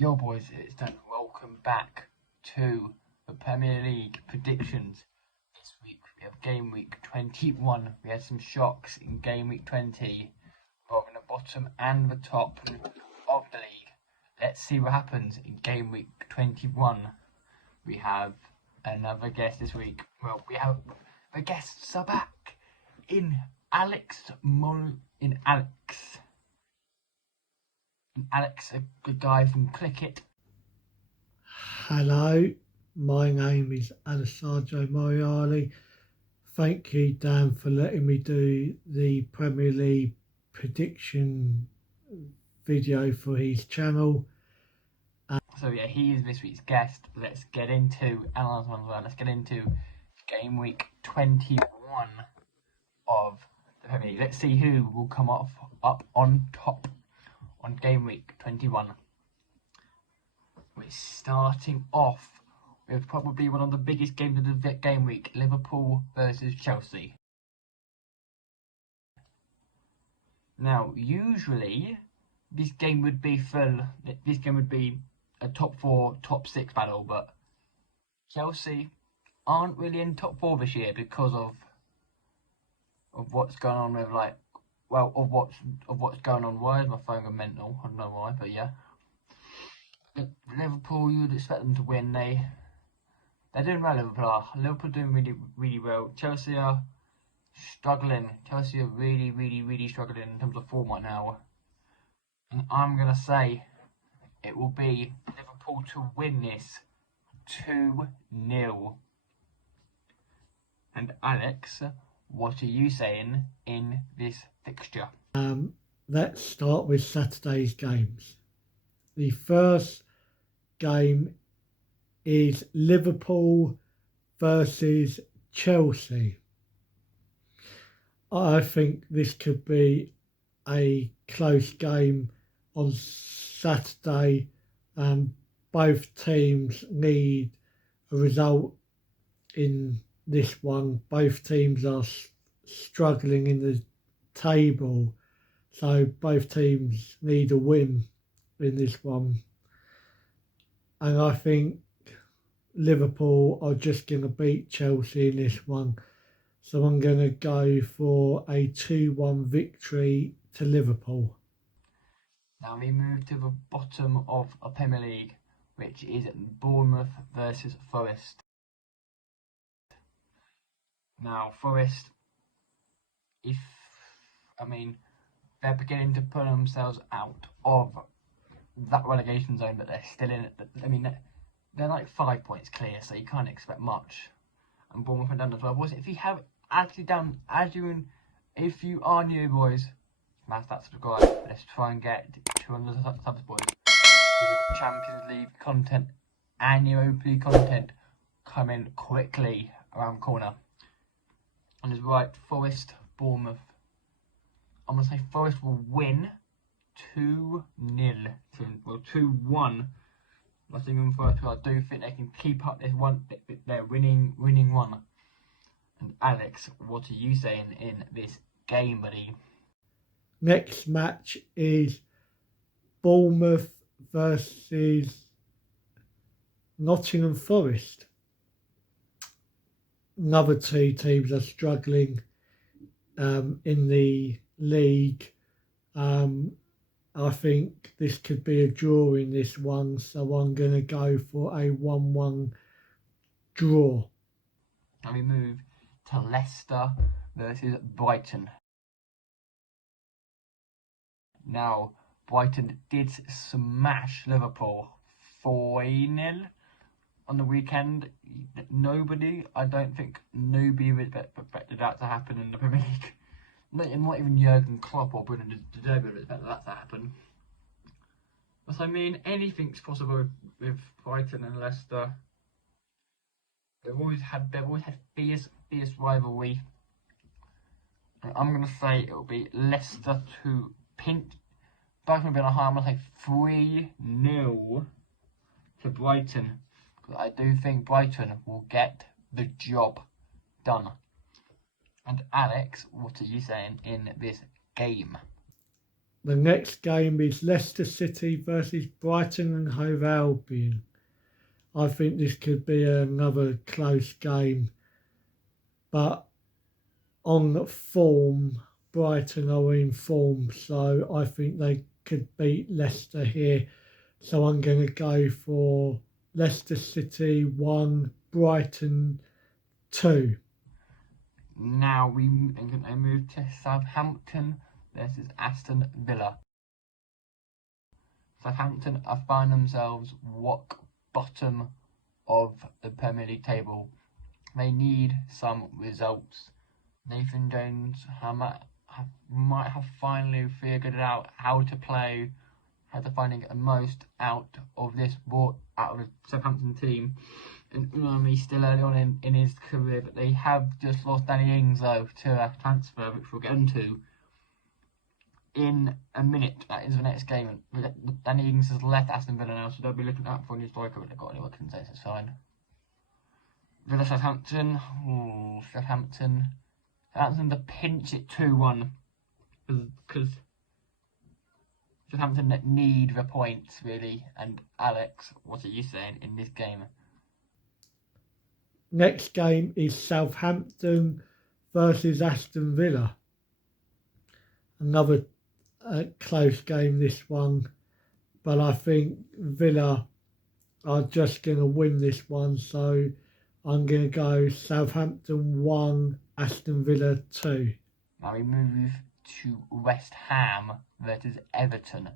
Yo boys, it's Dan. Welcome back to the Premier League predictions. This week we have game week 21. We had some shocks in game week 20, both in the bottom and the top of the league. Let's see what happens in game week 21. We have another guest this week. Well, we have the guests are back in Alex, a good guy from Click It. Hello, my name is Alessandro Moriali. Thank you, Dan, for letting me do the Premier League prediction video for his channel. So yeah, he is this week's guest. Let's get into game week 21 of the Premier League. Let's see who will come up on top on game week 21. We're starting off with probably one of the biggest games of the game week: Liverpool versus Chelsea. Now, usually this game would be a top 4, top 6 battle, but Chelsea aren't really in top 4 this year because of what's going on with what's going on. Why is my phone going mental? I don't know why, but yeah. Liverpool, you would expect them to win. They're doing well. Liverpool doing really, really well. Chelsea are struggling. Chelsea are really, really, really struggling in terms of form right now. And I'm gonna say it will be Liverpool to win this 2-0. And Alex, what are you saying in this fixture? Let's start with Saturday's games. The first game is Liverpool versus Chelsea. I think this could be a close game on Saturday. Both teams need a result in this one. Both teams are struggling in the table, so both teams need a win in this one. And I think Liverpool are just going to beat Chelsea in this one. So I'm going to go for a 2-1 victory to Liverpool. Now we move to the bottom of a Premier League, which is Bournemouth versus Forest. Now Forest, they're beginning to pull themselves out of that relegation zone, but they're still in it. They're like 5 points clear, so you can't expect much. And Bournemouth are down to 12. If you are new, boys, smash that subscribe. Let's try and get 200 subs, boys. Champions League content and Europa League content coming quickly around the corner. And it's right, Forest, Bournemouth. I'm going to say Forest will win 2-0. Well, 2-1. I do think they can keep up this one. They're winning one. And Alex, what are you saying in this game, buddy? Next match is Bournemouth versus Nottingham Forest. Another two teams are struggling in the league. I think this could be a draw in this one, so I'm going to go for a 1-1 draw. Now we move to Leicester versus Brighton. Now, Brighton did smash Liverpool 4-0 on the weekend. I don't think nobody expected that to happen in the Premier League. Not even Jurgen Klopp or Bruno De Derby would expect that to happen. But anything's possible with Brighton and Leicester. They've always had fierce rivalry. And I'm gonna say it'll be Leicester to pinch. Brighton will be on a high. I'm gonna say 3-0 to Brighton, because I do think Brighton will get the job done. And Alex, what are you saying in this game? The next game is Leicester City versus Brighton and Hove Albion. I think this could be another close game, but on form, Brighton are in form, so I think they could beat Leicester here. So I'm going to go for Leicester City 1, Brighton 2. Now we move to Southampton versus Aston Villa. Southampton are finding themselves rock bottom of the Premier League table. They need some results. Nathan Jones might have finally figured out how to play, how to finding the most out of the Southampton team. And Unami's still early on in his career, but they have just lost Danny Ings though to a transfer, which we'll get into in a minute. That is the next game. Danny Ings has left Aston Villa now, so they'll be looking out for a new striker, but they've got anyone can say, so it's fine. Villa Southampton. Southampton to pinch it 2-1 because Southampton need the points really. And Alex, what are you saying in this game? Next game is Southampton versus Aston Villa. Another close game, this one, but I think Villa are just going to win this one, so I'm going to go Southampton 1, Aston Villa 2. Now we move to West Ham versus Everton.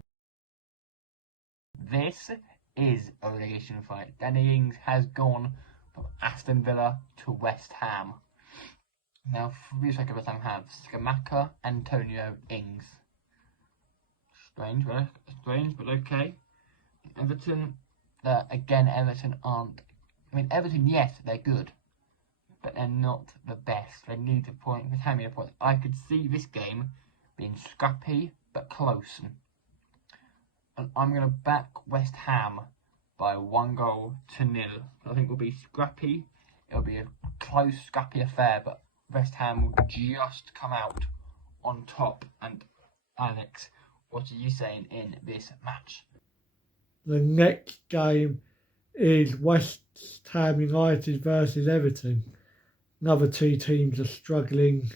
This is a relegation fight. Danny Ings has gone from Aston Villa to West Ham. Now, three strikers West Ham have Scamacca, Antonio, Ings. Strange, but okay. Everton, Everton aren't. I mean, Everton, yes, they're good, but they're not the best. They need a point. How many points? I could see this game being scrappy but close. And I'm going to back West Ham by 1-0. I think it'll be scrappy. It'll be a close, scrappy affair, but West Ham will just come out on top. And Alex, what are you saying in this match? The next game is West Ham United versus Everton. Another two teams are struggling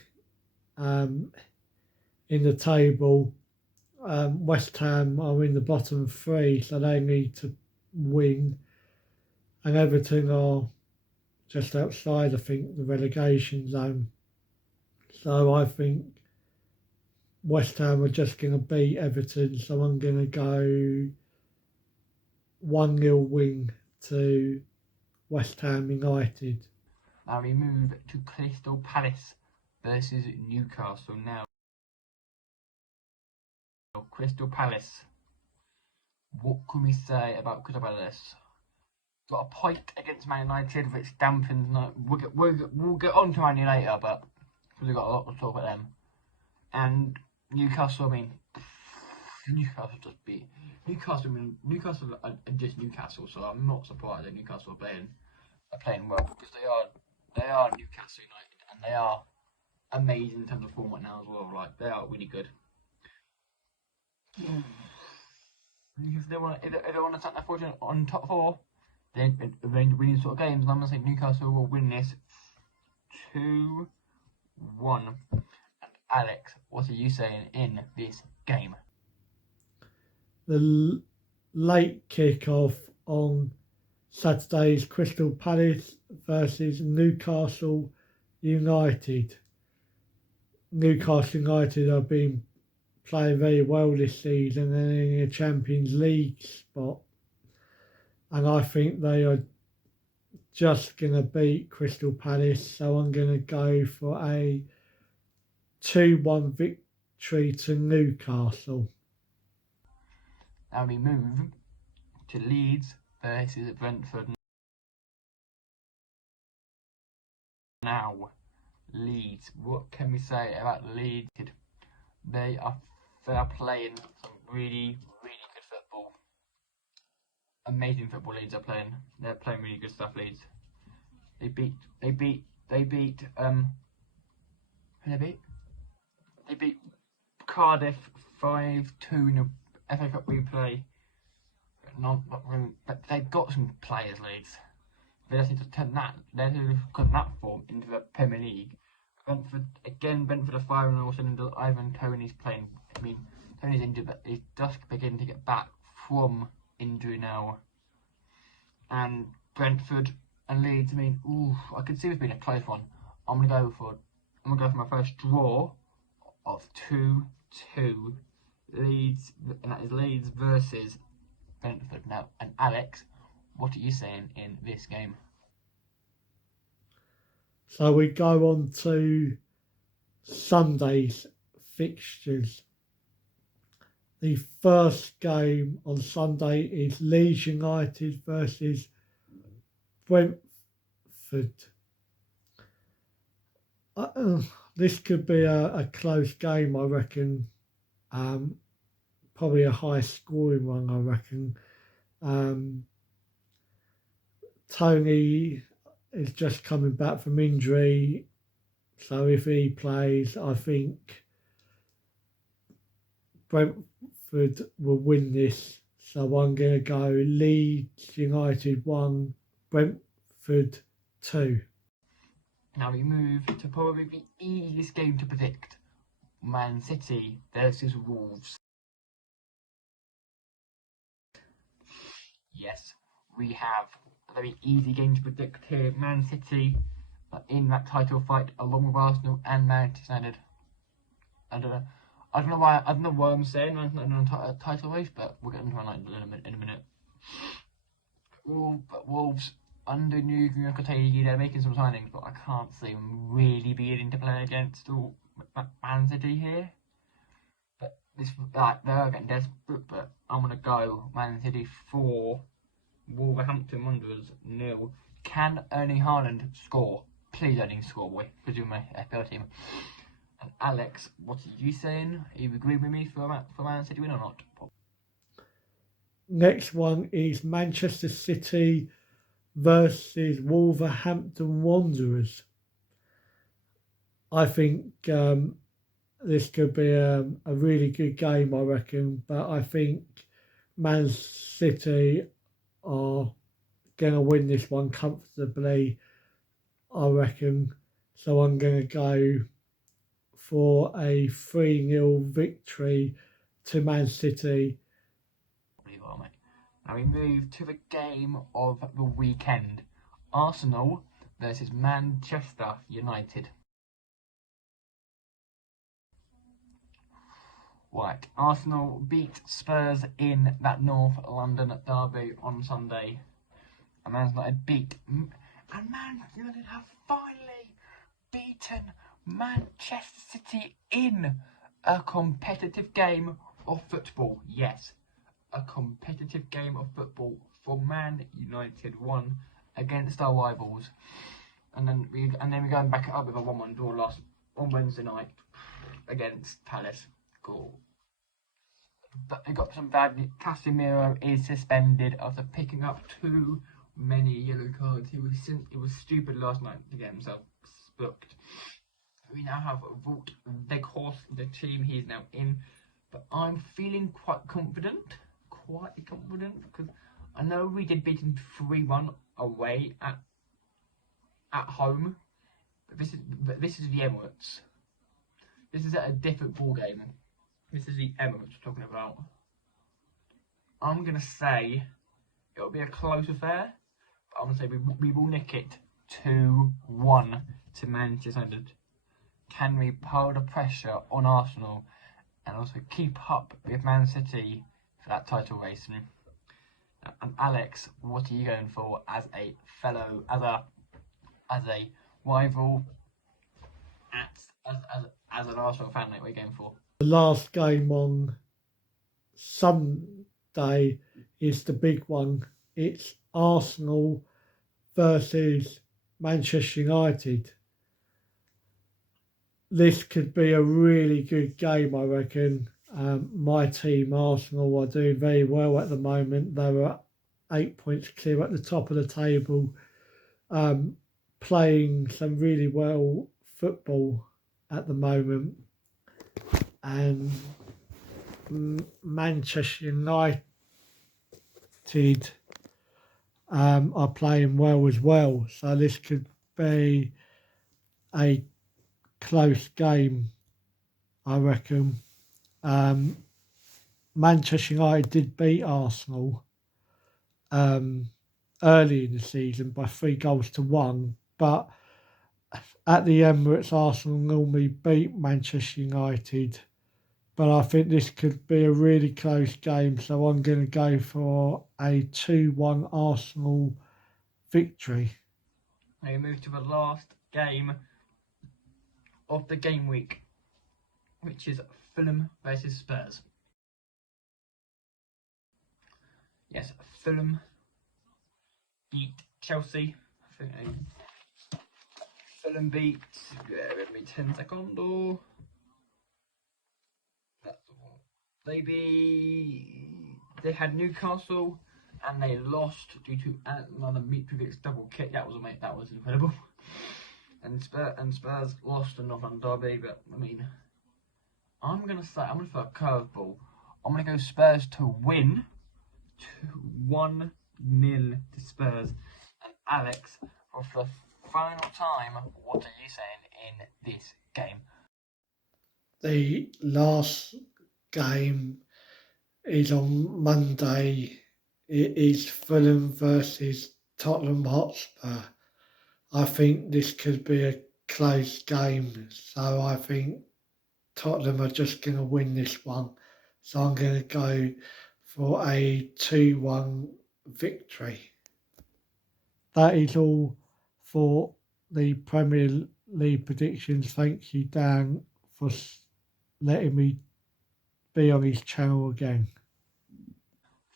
in the table. West Ham are in the bottom three, so they need to win. And Everton are just outside, I think, the relegation zone. So I think West Ham are just going to beat Everton, so I'm going to go 1-0 win to West Ham United. Now we move to Crystal Palace versus Newcastle now. Crystal Palace. What can we say about Crystal Palace? Got a point against Man United, which dampens. We'll get on to Man United later, but we've got a lot to talk about them. And Newcastle, I mean, Newcastle just beat Newcastle. Newcastle are just Newcastle, so I'm not surprised that Newcastle are playing well, because they are Newcastle United, and they are amazing in terms of form right now as well. Like, they are really good. If they want to attack their fortune on top four, then arrange winning sort of games. And I'm going to say Newcastle will win this 2-1. And Alex, what are you saying in this game? The late kick-off on Saturday's Crystal Palace versus Newcastle United. Newcastle United have been playing very well this season and in a Champions League spot. And I think they are just going to beat Crystal Palace. So I'm going to go for a 2-1 victory to Newcastle. Now we move to Leeds versus Brentford. Now, Leeds. What can we say about Leeds? They are playing some really, really good football. Amazing football Leeds are playing. They're playing really good stuff, Leeds. They beat who they beat? They beat Cardiff 5-2 in the FA Cup replay. But they've got some players, Leeds. They just need to turn that. They need to put that form into the Premier League. Brentford are firing on all cylinders. Ivan Toney's playing. I mean, Toney's injured, but he's just beginning to get back from injury now. And Brentford and Leeds. I mean, I could see this being a close one. I'm gonna go for my first draw of 2-2. Leeds, and that is Leeds versus Brentford. Now, and Alex, what are you saying in this game? So we go on to Sunday's fixtures. The first game on Sunday is Leeds United versus Brentford. This could be a close game, I reckon. Probably a high scoring one, I reckon. Tony is just coming back from injury, so if he plays, I think Brentford will win this. So I'm going to go Leeds United 1, Brentford 2. Now we move to probably the easiest game to predict. Man City versus Wolves. Yes, we have a very easy game to predict here. Man City are in that title fight along with Arsenal and Manchester United. I don't know why I'm saying a title race, but we'll get into that in a minute. But Wolves under new Kotegi, they're making some signings, but I can't see them really being into play against Man City here. But they're getting desperate, but I'm gonna go Man City 4, Wolverhampton Wanderers 0. Can Erling Haaland score? Please, Erling, score, boy, because you're my FPL team. And Alex, what are you saying? Are you agreeing with me for Man City win or not? Next one is Manchester City versus Wolverhampton Wanderers. I think this could be a really good game, I reckon, but I think Man City are going to win this one comfortably, I reckon. So I'm going to go for a 3-0 victory to Man City. Now we move to the game of the weekend. Arsenal versus Manchester United. Right, Arsenal beat Spurs in that North London derby on Sunday. And Man United have finally beaten Manchester City in a competitive game of football. Yes, a competitive game of football for Man United 1 against our rivals. And then we're going back up with a 1-1 draw loss on Wednesday night against Palace. Cool. But they got some bad news. Casemiro is suspended after picking up too many yellow cards. It was stupid last night to get himself booked. We now have Wout Weghorst, the team he's now in. But I'm feeling quite confident because I know we did beat him 3-1 away at home. But this is the Emirates. This is a different ball game. This is the Emirates we're talking about. I'm gonna say it'll be a close affair, but I'm gonna say we will nick it 2-1 to Manchester United. Can we pile the pressure on Arsenal and also keep up with Man City for that title race? And Alex, what are you going for as a rival, as an Arsenal fan? What are you going for? The last game on Sunday is the big one. It's Arsenal versus Manchester United. This could be a really good game, I reckon. My team, Arsenal, are doing very well at the moment. They were 8 points clear at the top of the table, playing some really well football at the moment. And Manchester United are playing well as well. So this could be a close game, I reckon. Manchester United did beat Arsenal early in the season by 3 goals to 1, but at the Emirates, Arsenal normally beat Manchester United. But I think this could be a really close game, so I'm going to go for a 2-1 Arsenal victory. We move to the last game of the game week, which is Fulham versus Spurs. Yes, Fulham beat Chelsea. Fulham beat. Give me 10 seconds. They had Newcastle and they lost due to another Mitrovic's double kick. That was incredible. And Spurs lost in Northern Derby, but I mean, I'm gonna throw a curveball. I'm gonna go Spurs to win 1-0 to Spurs. And Alex, for the final time, what are you saying in this game? The last game is on Monday. It is Fulham versus Tottenham Hotspur. I think this could be a close game, so I think Tottenham are just going to win this one. So I'm going to go for a 2-1 victory. That is all for the Premier League predictions. Thank you, Dan, for letting me be on his channel again.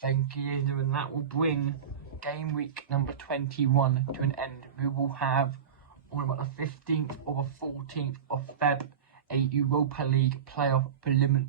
Thank you, and that will bring game week number 21 to an end. We will have on about the 15th or the 14th of Feb a Europa League playoff preliminary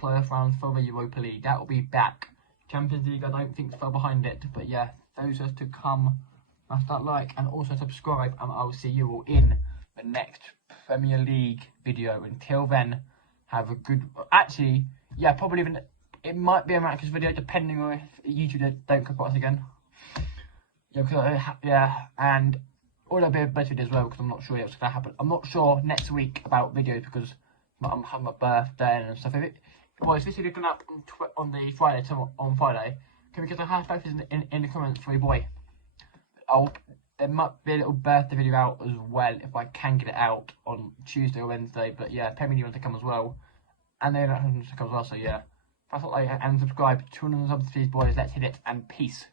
playoff round for the Europa League. That will be back. Champions League, I don't think, is far behind it, but yeah, those are to come. Smash that like and also subscribe, and I'll see you all in the next Premier League video. Until then, have a good. Actually, yeah, probably even. It might be a Marcus video depending on if YouTube don't support us again. Yeah, and or there'll be a better video as well because I'm not sure what's going to happen. I'm not sure next week about videos because I'm having my birthday and stuff. Is this video going up on the Friday? On Friday, can we get a hashtag in the comments for your boy? There might be a little birthday video out as well if I can get it out on Tuesday or Wednesday. But yeah, Premier League to come as well, and then to come as well. So yeah. That's what and subscribe. 200 subs, please, boys. Let's hit it, and peace.